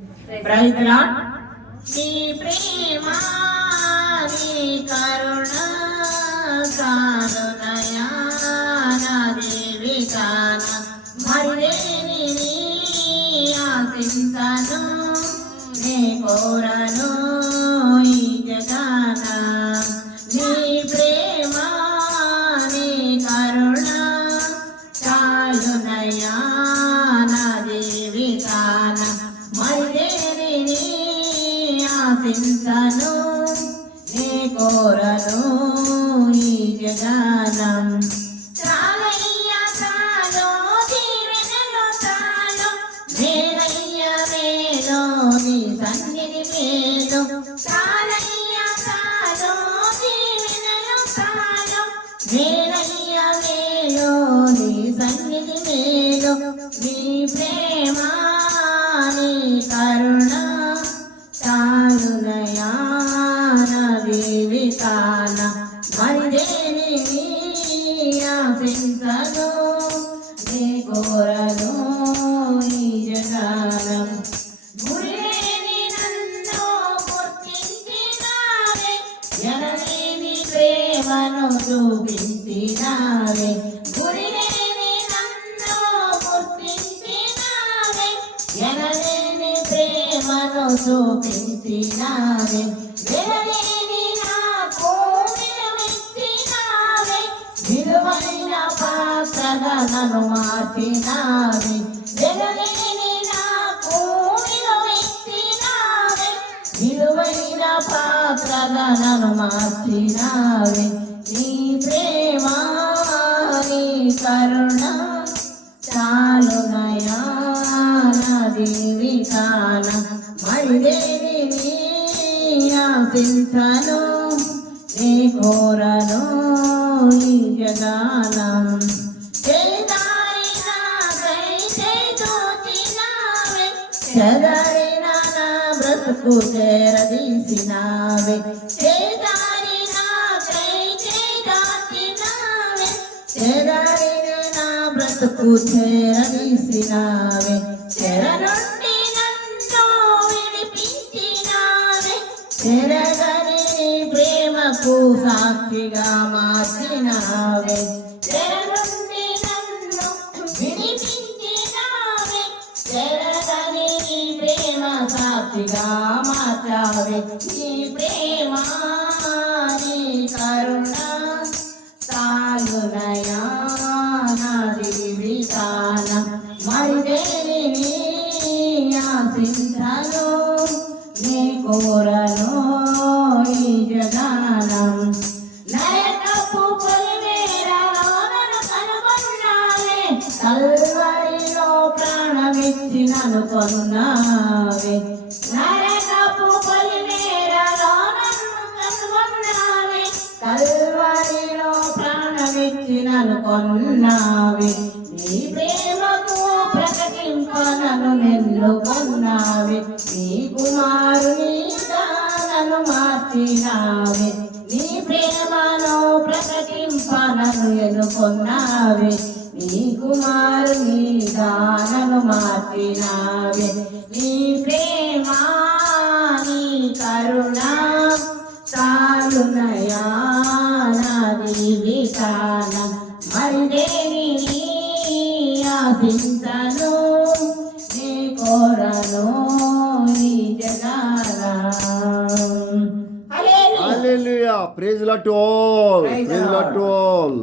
Praise the lord. నీ ప్రేమ నీ కరుణ సారునయా నా దేవికాన మరిదేని నీ ఆశించను నీ కోరను ఈ జగాన. నీ ప్రేమ నీ కరుణ చాలునయా నా దేవికాన మరిదేని నీ ఆశించను నీ కోరను ఈ జగానం. చాలయ్యా చాలు దీవెనలు చాలు మేలయ్యా మేలు నీ సన్నిధి మేలు. చాలయ్యా చాలు దీవెనలు చాలు మేలయ్యా మేలు నీ సన్నిధి మేలు. నీ ప్రేమ నీ కరుణ చాలునయా నా జీవితాన మరిదేని నీ ఆశించను నీ కోరను ఈ జగానం. గురిలేని నన్ను గుర్తించినావే ఎనలేని ప్రేమను చూపించినావే. గురిలేని నన్ను గుర్తించినావే ఎనలేని ప్రేమను చూపించినావే. వెనలేని నాకు విలువిచ్చినావే విలువైన పాత్రగా నన్ను మార్చినావే. వెనలేని నాకు విలువిచ్చినావే విలువైన పాత్రగా నన్ను మార్చినావే. నీ ప్రేమ నీ కరుణ చాలునయా నా జీవితాన మరిదేని నీ ఆశించను నీ కోరను ఈ జగానం. చెదరిన నా బ్రతుకు చేరదీసినావే. చెదరిన నా బ్రతుకు చేరదీసినావే. చెర నుండి నన్ను విడిపించినావే చెరగని నీ ప్రేమకు సాక్షిగా మార్చినావే. చెర నుండి నన్ను విడిపించినావే చెరగని నీ ప్రేమ సాక్షిగా మార్చావే. నీ ప్రేమ నీ కరుణ చాలునయా నా జీవితాన మరిదేని నీ ఆశించను నీ కోరను ఈ జగానం. నరకపు పొలిమేరలో నన్ను కనుగొన్నావే కల్వరిలో ప్రాణమిచ్చి నన్ను కొన్నావే. నరకపు పొలిమేరలో నన్ను కనుగొన్నావే కల్వరిలో ప్రాణమిచ్చి నన్ను కొన్నావే. నీ ప్రేమకు ప్రకటింప నన్ను ఎన్నుకొన్నావే. నీ కుమారునిగా నన్ను మార్చినావే. నీ ప్రేమను ప్రకటింప నన్ను ఎన్నుకొన్నావే. నీ కుమారునిగా నన్ను మార్చినావే. నీ ప్రేమ నీ కరుణ చాలునయా నా జీవితాన మరిదేని నీ ఆశించను నీ కోరను ఈ జగానం. Hallelujah. Praise the Lord to all. Praise the Lord to all.